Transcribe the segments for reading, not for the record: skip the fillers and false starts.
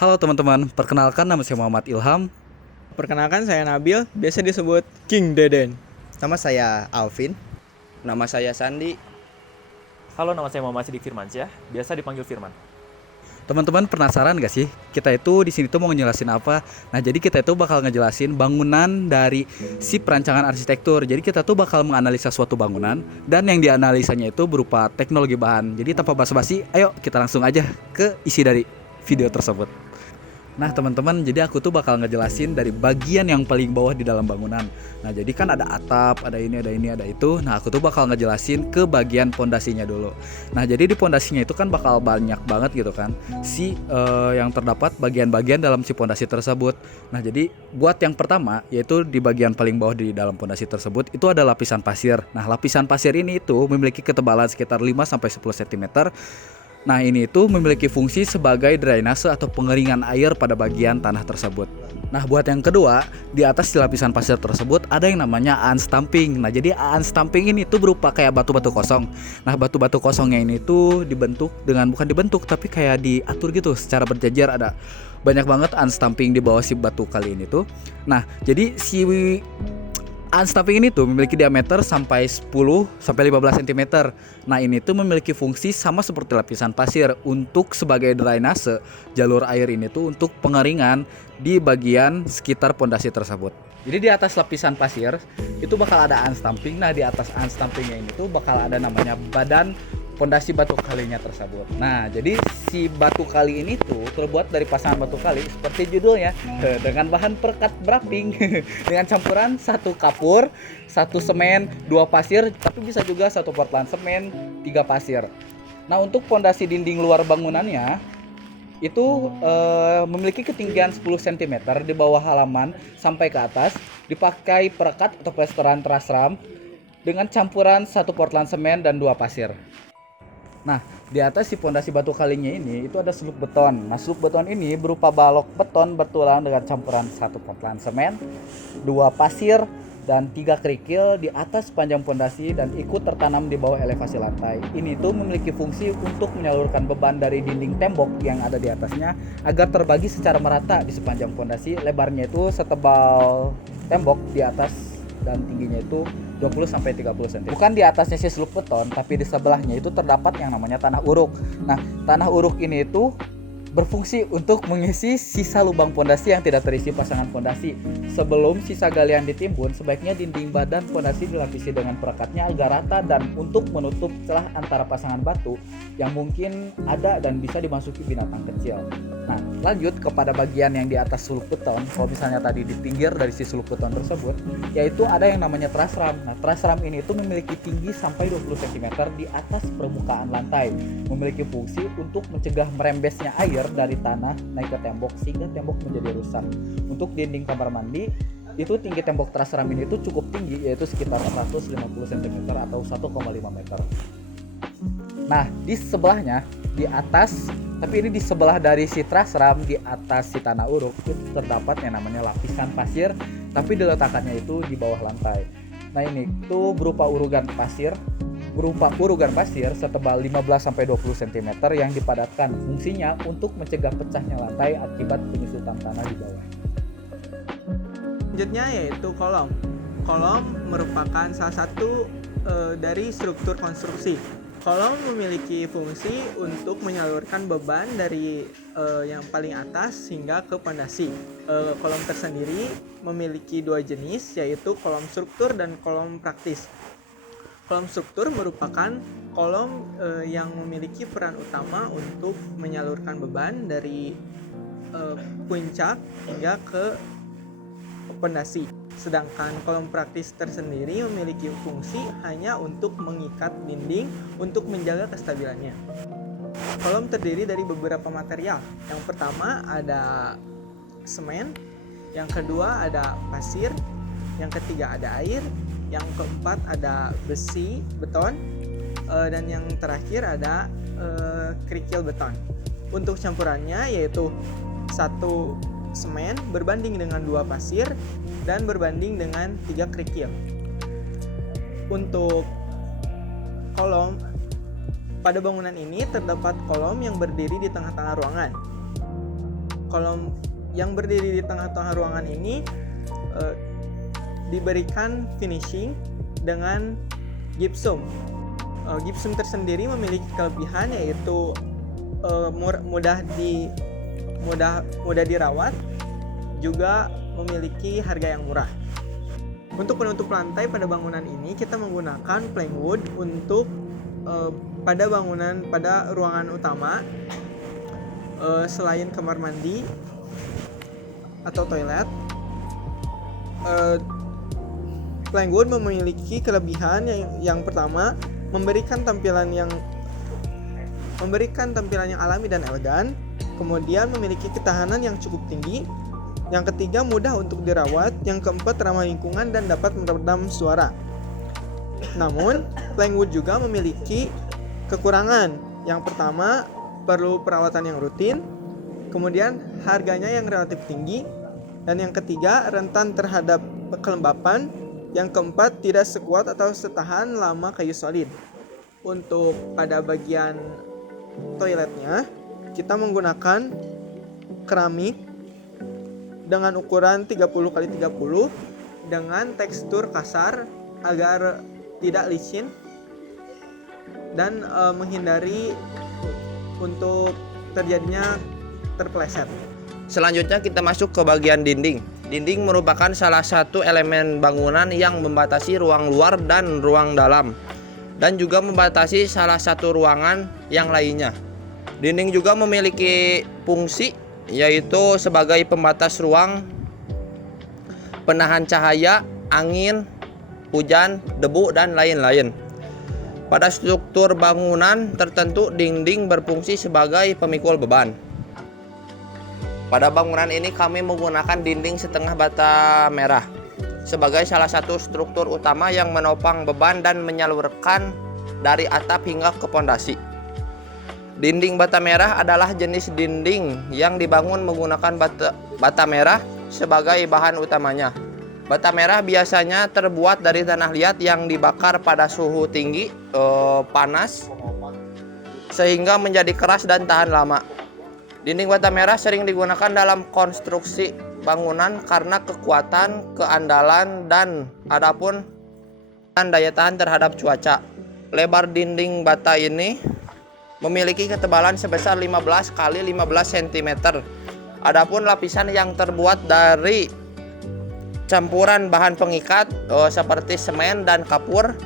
Halo teman-teman, perkenalkan nama saya Muhammad Ilham. Perkenalkan saya Nabil, biasa disebut King Deden. Nama saya Alvin. Nama saya Sandi. Halo, nama saya Muhammad Sidik Firmansyah, biasa dipanggil Firman. Teman-teman penasaran gak sih? Kita itu di sini tuh mau ngejelasin apa? Nah, jadi kita itu bakal ngejelasin bangunan dari si perancangan arsitektur. Jadi kita tuh bakal menganalisa suatu bangunan dan yang dianalisanya itu berupa teknologi bahan. Jadi tanpa basa-basi, ayo kita langsung aja ke isi dari video tersebut. Nah teman-teman, jadi aku tuh bakal ngejelasin dari bagian yang paling bawah di dalam bangunan. Nah jadi kan ada atap, ada ini, ada itu. Nah aku tuh bakal ngejelasin ke bagian pondasinya dulu. Nah jadi di pondasinya itu kan bakal banyak banget gitu kan yang terdapat bagian-bagian dalam si pondasi tersebut. Nah jadi buat yang pertama, yaitu di bagian paling bawah di dalam pondasi tersebut itu ada lapisan pasir. Nah lapisan pasir ini itu memiliki ketebalan sekitar 5-10 cm. Nah ini itu memiliki fungsi sebagai drainase atau pengeringan air pada bagian tanah tersebut. Nah buat yang kedua, di atas di lapisan pasir tersebut ada yang namanya unstamping. Nah jadi unstamping ini tuh berupa kayak batu-batu kosong. Nah batu-batu kosongnya ini tuh dibentuk dengan, bukan dibentuk tapi kayak diatur gitu secara berjajar. Ada banyak banget unstamping di bawah si batu kali ini tuh. Nah jadi si unstamping ini tuh memiliki diameter sampai 10-15 cm. Nah ini tuh memiliki fungsi sama seperti lapisan pasir untuk sebagai drainase jalur air ini tuh untuk pengeringan di bagian sekitar pondasi tersebut. Jadi di atas lapisan pasir itu bakal ada unstamping. Nah di atas unstampingnya ini tuh bakal ada namanya badan pondasi batu kalinya tersebut. Nah, jadi si batu kali ini tuh terbuat dari pasangan batu kali seperti judulnya, dengan bahan perekat beraping dengan campuran 1 kapur, 1 semen, 2 pasir, tapi bisa juga 1 Portland semen, 3 pasir. Nah, untuk pondasi dinding luar bangunannya itu memiliki ketinggian 10 cm di bawah halaman sampai ke atas, dipakai perekat atau plesteran terasram dengan campuran 1 Portland semen dan 2 pasir. Nah, di atas si pondasi batu kalinya ini itu ada seluk beton. Nah, seluk beton ini berupa balok beton bertulang dengan campuran 1 Portland semen, 2 pasir, dan 3 kerikil di atas sepanjang pondasi dan ikut tertanam di bawah elevasi lantai. Ini tuh memiliki fungsi untuk menyalurkan beban dari dinding tembok yang ada di atasnya agar terbagi secara merata di sepanjang pondasi. Lebarnya itu setebal tembok di atas dan tingginya itu 20-30 cm. Bukan di atasnya si seluk beton, tapi di sebelahnya itu terdapat yang namanya tanah uruk. Nah, tanah uruk ini itu berfungsi untuk mengisi sisa lubang pondasi yang tidak terisi pasangan pondasi. Sebelum sisa galian ditimbun, sebaiknya dinding badan pondasi dilapisi dengan perekatnya agar rata dan untuk menutup celah antara pasangan batu yang mungkin ada dan bisa dimasuki binatang kecil. Nah, lanjut kepada bagian yang di atas suluk beton. Kalau misalnya tadi di pinggir dari si suluk beton tersebut, yaitu ada yang namanya trasram. Nah, trasram ini itu memiliki tinggi sampai 20 cm di atas permukaan lantai. Memiliki fungsi untuk mencegah merembesnya air dari tanah naik ke tembok sehingga tembok menjadi rusak. Untuk dinding kamar mandi itu tinggi tembok trasram ini itu cukup tinggi, yaitu sekitar 150 cm atau 1,5 meter. Nah, di sebelahnya, di atas, tapi ini di sebelah dari si trasram, di atas si tanah uruk itu terdapat yang namanya lapisan pasir, tapi diletakkannya itu di bawah lantai. Nah, ini tuh berupa urugan pasir setebal 15-20 cm yang dipadatkan. Fungsinya untuk mencegah pecahnya lantai akibat penyusutan tanah di bawah. Selanjutnya yaitu kolom. Kolom merupakan salah satu dari struktur konstruksi. Kolom memiliki fungsi untuk menyalurkan beban dari yang paling atas hingga ke pondasi. Kolom tersendiri memiliki 2 jenis, yaitu kolom struktur dan kolom praktis. Kolom struktur merupakan kolom yang memiliki peran utama untuk menyalurkan beban dari puncak hingga ke pondasi. Sedangkan kolom praktis tersendiri memiliki fungsi hanya untuk mengikat dinding untuk menjaga kestabilannya. Kolom terdiri dari beberapa material. Yang pertama ada semen, yang kedua ada pasir, yang ketiga ada air, yang keempat ada besi, beton, dan yang terakhir ada kerikil beton. Untuk campurannya yaitu 1 semen berbanding dengan 2 pasir dan berbanding dengan 3 kerikil. Untuk kolom, pada bangunan ini terdapat kolom yang berdiri di tengah-tengah ruangan. kolom yang berdiri di tengah-tengah ruangan ini diberikan finishing dengan gypsum. Gypsum tersendiri memiliki kelebihan yaitu mudah dirawat, juga memiliki harga yang murah. Untuk penutup lantai pada bangunan ini kita menggunakan plank wood untuk pada ruangan utama, selain kamar mandi atau toilet. Plank wood memiliki kelebihan yang pertama, memberikan tampilan yang alami dan elegan, kemudian memiliki ketahanan yang cukup tinggi, yang ketiga mudah untuk dirawat, yang keempat ramah lingkungan dan dapat meredam suara. Namun, plank wood juga memiliki kekurangan. Yang pertama, perlu perawatan yang rutin, kemudian harganya yang relatif tinggi, dan yang ketiga rentan terhadap kelembapan, yang keempat tidak sekuat atau setahan lama kayu solid. Untuk pada bagian toiletnya, kita menggunakan keramik dengan ukuran 30x30 dengan tekstur kasar agar tidak licin dan menghindari untuk terjadinya terpeleset. Selanjutnya kita masuk ke bagian dinding. Dinding merupakan salah satu elemen bangunan yang membatasi ruang luar dan ruang dalam, dan juga membatasi salah satu ruangan yang lainnya. Dinding juga memiliki fungsi yaitu sebagai pembatas ruang, penahan cahaya, angin, hujan, debu, dan lain-lain. Pada struktur bangunan tertentu, dinding berfungsi sebagai pemikul beban. Pada bangunan ini kami menggunakan dinding setengah bata merah sebagai salah satu struktur utama yang menopang beban dan menyalurkan dari atap hingga ke pondasi. Dinding bata merah adalah jenis dinding yang dibangun menggunakan bata merah sebagai bahan utamanya. Bata merah biasanya terbuat dari tanah liat yang dibakar pada suhu tinggi panas sehingga menjadi keras dan tahan lama. Dinding bata merah sering digunakan dalam konstruksi bangunan karena kekuatan, keandalan, dan adapun daya tahan terhadap cuaca. Lebar dinding bata ini memiliki ketebalan sebesar 15 x 15 cm. Adapun lapisan yang terbuat dari campuran bahan pengikat seperti semen dan kapur.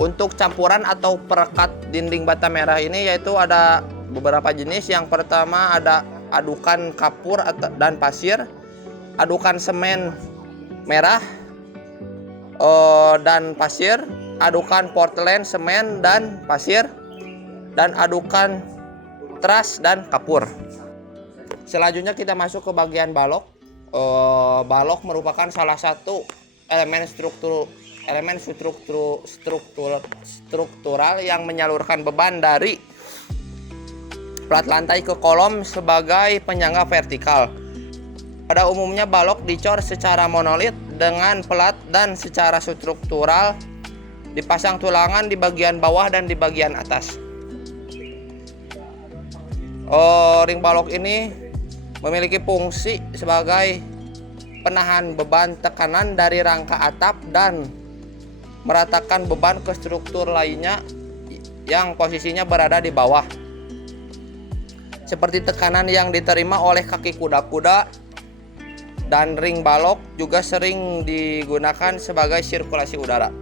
Untuk campuran atau perekat dinding bata merah ini yaitu ada beberapa jenis. Yang pertama ada adukan kapur dan pasir, adukan semen merah dan pasir, adukan portland semen dan pasir, dan adukan teras dan kapur. Selanjutnya kita masuk ke bagian balok. Balok merupakan salah satu elemen struktural yang menyalurkan beban dari plat lantai ke kolom sebagai penyangga vertikal. Pada umumnya balok dicor secara monolit dengan plat dan secara struktural dipasang tulangan di bagian bawah dan di bagian atas. Ring balok ini memiliki fungsi sebagai penahan beban tekanan dari rangka atap dan meratakan beban ke struktur lainnya yang posisinya berada di bawah, seperti tekanan yang diterima oleh kaki kuda-kuda. Dan ring balok juga sering digunakan sebagai sirkulasi udara.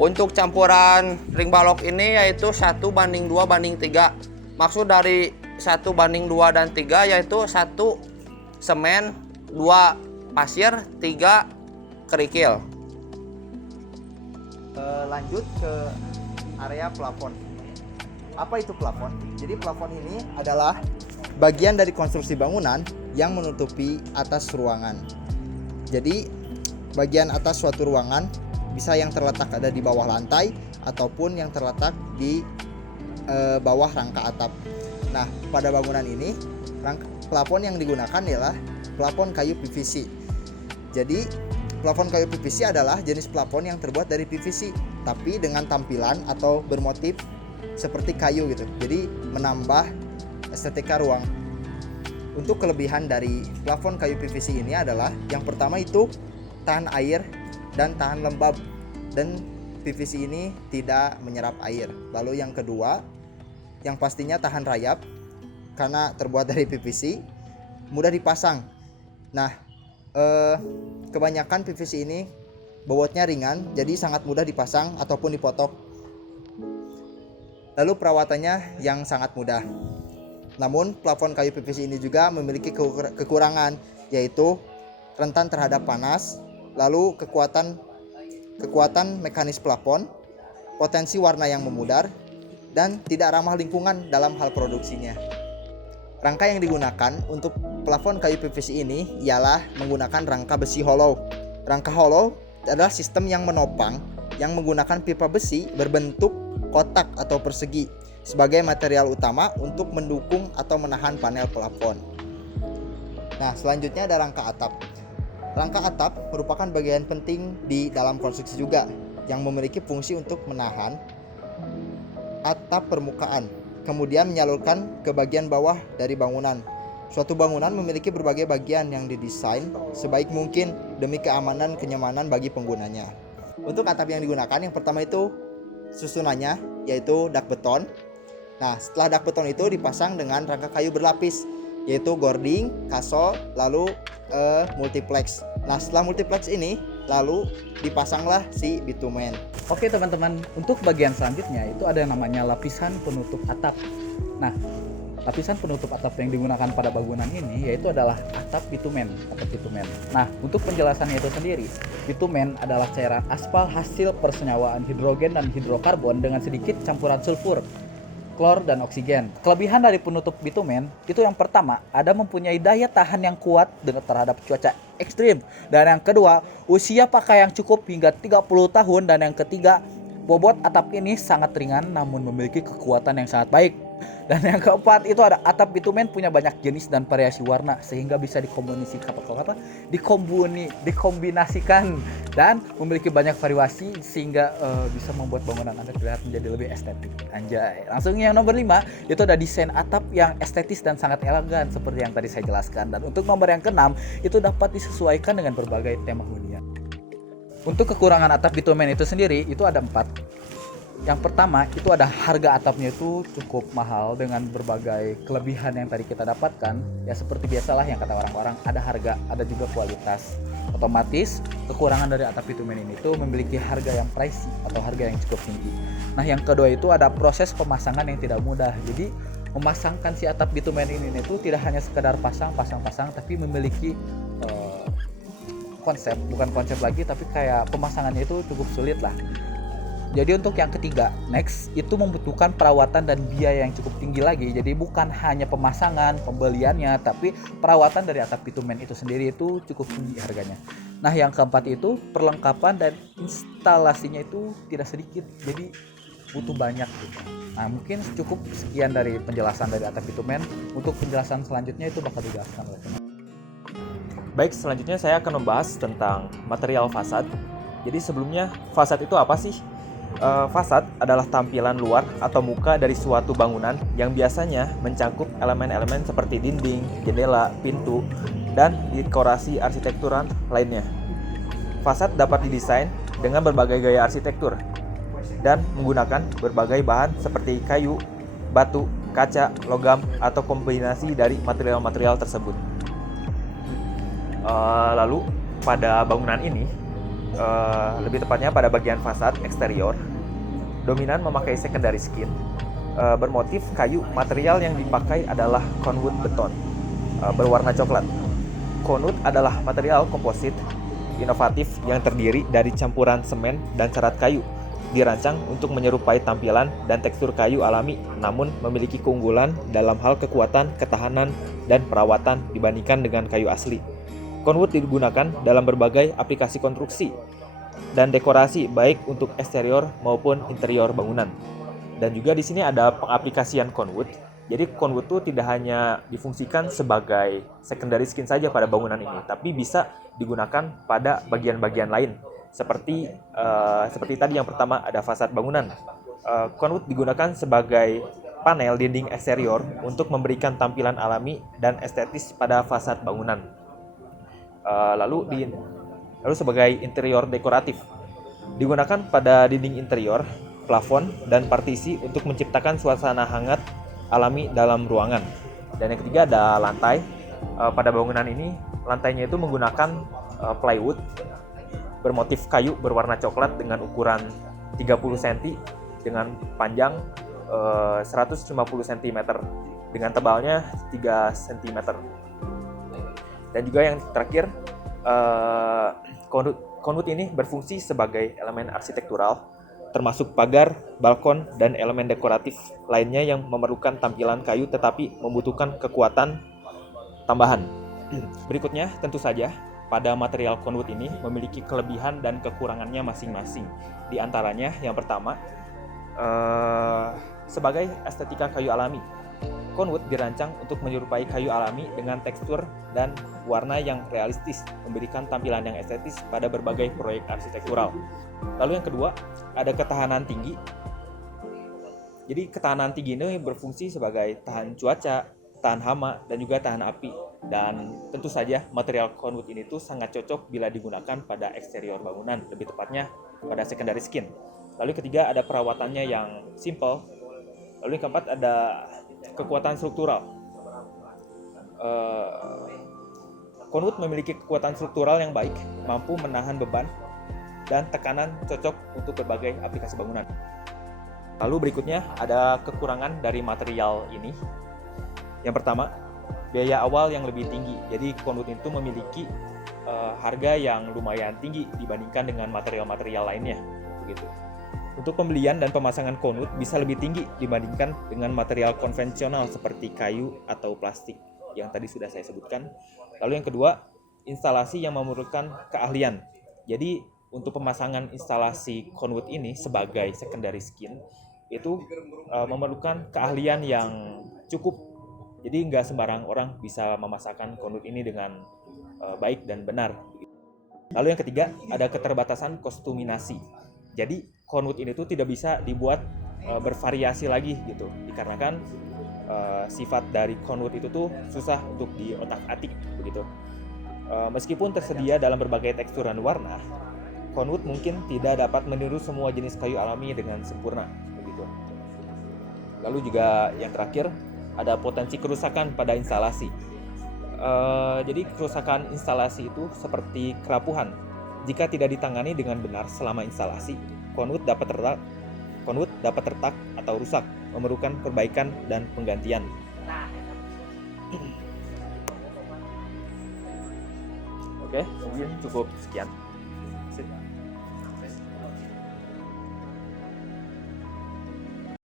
Untuk campuran ring balok ini yaitu 1:2:3. Maksud dari 1:2 dan 3 yaitu 1 semen, 2 pasir, 3 kerikil. Lanjut ke area plafon. Apa itu plafon? Jadi plafon ini adalah bagian dari konstruksi bangunan yang menutupi atas ruangan. Jadi bagian atas suatu ruangan bisa yang terletak ada di bawah lantai ataupun yang terletak di bawah rangka atap. Nah, pada bangunan ini plafon yang digunakan adalah plafon kayu PVC. Jadi plafon kayu PVC adalah jenis plafon yang terbuat dari PVC tapi dengan tampilan atau bermotif seperti kayu gitu. Jadi menambah estetika ruang. Untuk kelebihan dari plafon kayu PVC ini adalah yang pertama itu tahan air dan tahan lembab, dan PVC ini tidak menyerap air. Lalu yang kedua, yang pastinya tahan rayap karena terbuat dari PVC, mudah dipasang. Nah, kebanyakan PVC ini bobotnya ringan, jadi sangat mudah dipasang ataupun dipotong. Lalu perawatannya yang sangat mudah. Namun plafon kayu PVC ini juga memiliki kekurangan, yaitu rentan terhadap panas, lalu kekuatan mekanis plafon, potensi warna yang memudar, dan tidak ramah lingkungan dalam hal produksinya. Rangka yang digunakan untuk plafon kayu PVC ini ialah menggunakan rangka besi hollow. Rangka hollow adalah sistem yang menopang yang menggunakan pipa besi berbentuk kotak atau persegi sebagai material utama untuk mendukung atau menahan panel plafon. Nah, selanjutnya ada rangka atap. Rangka atap merupakan bagian penting di dalam konstruksi juga, yang memiliki fungsi untuk menahan atap permukaan, kemudian menyalurkan ke bagian bawah dari bangunan. Suatu bangunan memiliki berbagai bagian yang didesain sebaik mungkin demi keamanan kenyamanan bagi penggunanya. Untuk atap yang digunakan, yang pertama itu susunannya, yaitu dak beton. Nah, setelah dak beton itu dipasang dengan rangka kayu berlapis, yaitu gording, kasol, lalu multiplex. Nah, setelah multiplex ini, lalu dipasanglah si bitumen. Oke teman-teman, untuk bagian selanjutnya itu ada yang namanya lapisan penutup atap. Nah, lapisan penutup atap yang digunakan pada bangunan ini yaitu adalah atap bitumen. Nah, untuk penjelasannya itu sendiri, bitumen adalah cairan aspal hasil persenyawaan hidrogen dan hidrokarbon dengan sedikit campuran sulfur, klor, dan oksigen. Kelebihan dari penutup bitumen itu yang pertama, ada mempunyai daya tahan yang kuat terhadap cuaca ekstrim. Dan yang kedua, usia pakai yang cukup hingga 30 tahun. Dan yang ketiga, bobot atap ini sangat ringan namun memiliki kekuatan yang sangat baik. Dan yang keempat itu ada atap bitumen punya banyak jenis dan variasi warna sehingga bisa dikombinasikan dan memiliki banyak variasi sehingga bisa membuat bangunan Anda terlihat menjadi lebih estetik. Anjay. Langsung yang nomor 5 itu ada desain atap yang estetis dan sangat elegan seperti yang tadi saya jelaskan. Dan untuk nomor yang ke-6 itu dapat disesuaikan dengan berbagai tema hunian. Untuk kekurangan atap bitumen itu sendiri itu ada 4. Yang pertama itu ada harga atapnya itu cukup mahal dengan berbagai kelebihan yang tadi kita dapatkan. Ya seperti biasalah yang kata orang-orang, ada harga, ada juga kualitas. Otomatis kekurangan dari atap bitumen ini tuh memiliki harga yang pricey atau harga yang cukup tinggi. Nah, yang kedua itu ada proses pemasangan yang tidak mudah. Jadi memasangkan si atap bitumen ini itu tidak hanya sekedar pasang, tapi memiliki bukan konsep lagi, tapi kayak pemasangannya itu cukup sulit lah. Jadi untuk yang ketiga, next, itu membutuhkan perawatan dan biaya yang cukup tinggi lagi. Jadi bukan hanya pemasangan, pembeliannya, tapi perawatan dari atap bitumen itu sendiri itu cukup tinggi harganya. Nah, yang keempat itu perlengkapan dan instalasinya itu tidak sedikit. Jadi butuh banyak gitu. Nah, mungkin cukup sekian dari penjelasan dari atap bitumen. Untuk penjelasan selanjutnya itu bakal dijelaskan oleh teman. Baik, selanjutnya saya akan membahas tentang material fasad. Jadi sebelumnya, fasad itu apa sih? Fasad adalah tampilan luar atau muka dari suatu bangunan yang biasanya mencakup elemen-elemen seperti dinding, jendela, pintu, dan dekorasi arsitektural lainnya. Fasad dapat didesain dengan berbagai gaya arsitektur dan menggunakan berbagai bahan seperti kayu, batu, kaca, logam, atau kombinasi dari material-material tersebut. Lalu pada bangunan ini, lebih tepatnya pada bagian fasad eksterior, dominan memakai secondary skin bermotif kayu. Material yang dipakai adalah conwood beton berwarna coklat. Conwood adalah material komposit inovatif yang terdiri dari campuran semen dan serat kayu, dirancang untuk menyerupai tampilan dan tekstur kayu alami, namun memiliki keunggulan dalam hal kekuatan, ketahanan, dan perawatan dibandingkan dengan kayu asli. Conwood digunakan dalam berbagai aplikasi konstruksi dan dekorasi, baik untuk eksterior maupun interior bangunan. Dan juga di sini ada pengaplikasian conwood. Jadi conwood itu tidak hanya difungsikan sebagai secondary skin saja pada bangunan ini, tapi bisa digunakan pada bagian-bagian lain. Seperti tadi yang pertama ada fasad bangunan. Conwood digunakan sebagai panel dinding eksterior untuk memberikan tampilan alami dan estetis pada fasad bangunan. Lalu sebagai interior dekoratif, digunakan pada dinding interior, plafon, dan partisi untuk menciptakan suasana hangat alami dalam ruangan. Dan yang ketiga ada lantai. Pada bangunan ini, lantainya itu menggunakan plywood bermotif kayu berwarna coklat dengan ukuran 30 cm dengan panjang 150 cm dengan tebalnya 3 cm. Dan juga yang terakhir, konut ini berfungsi sebagai elemen arsitektural termasuk pagar, balkon, dan elemen dekoratif lainnya yang memerlukan tampilan kayu tetapi membutuhkan kekuatan tambahan. Berikutnya, tentu saja pada material konwood ini memiliki kelebihan dan kekurangannya masing-masing. Di antaranya, yang pertama, sebagai estetika kayu alami. Konwood dirancang untuk menyerupai kayu alami dengan tekstur dan warna yang realistis, memberikan tampilan yang estetis pada berbagai proyek arsitektural. Lalu yang kedua, ada ketahanan tinggi. Jadi ketahanan tinggi ini berfungsi sebagai tahan cuaca, tahan hama, dan juga tahan api. Dan tentu saja material konwood ini tuh sangat cocok bila digunakan pada eksterior bangunan, lebih tepatnya pada secondary skin. Lalu yang ketiga, ada perawatannya yang simple. Lalu yang keempat, ada kekuatan struktural. Konwood memiliki kekuatan struktural yang baik, mampu menahan beban dan tekanan, cocok untuk berbagai aplikasi bangunan. Lalu berikutnya ada kekurangan dari material ini. Yang pertama, biaya awal yang lebih tinggi. Jadi konwood itu memiliki harga yang lumayan tinggi dibandingkan dengan material-material lainnya, begitu. Untuk pembelian dan pemasangan konwood bisa lebih tinggi dibandingkan dengan material konvensional seperti kayu atau plastik yang tadi sudah saya sebutkan. Lalu yang kedua, instalasi yang memerlukan keahlian. Jadi untuk pemasangan instalasi konwood ini sebagai secondary skin itu memerlukan keahlian yang cukup. Jadi nggak sembarang orang bisa memasakkan konwood ini dengan baik dan benar. Lalu yang ketiga, ada keterbatasan kostuminasi. Jadi konwood ini tuh tidak bisa dibuat bervariasi lagi gitu, dikarenakan sifat dari konwood itu tuh susah untuk diotak-atik begitu. Meskipun tersedia dalam berbagai tekstur dan warna, konwood mungkin tidak dapat meniru semua jenis kayu alami dengan sempurna begitu. Lalu juga yang terakhir, ada potensi kerusakan pada instalasi. Jadi kerusakan instalasi itu seperti kerapuhan. Jika tidak ditangani dengan benar selama instalasi, konwood dapat retak atau rusak, memerlukan perbaikan dan penggantian. Oke, mungkin cukup sekian.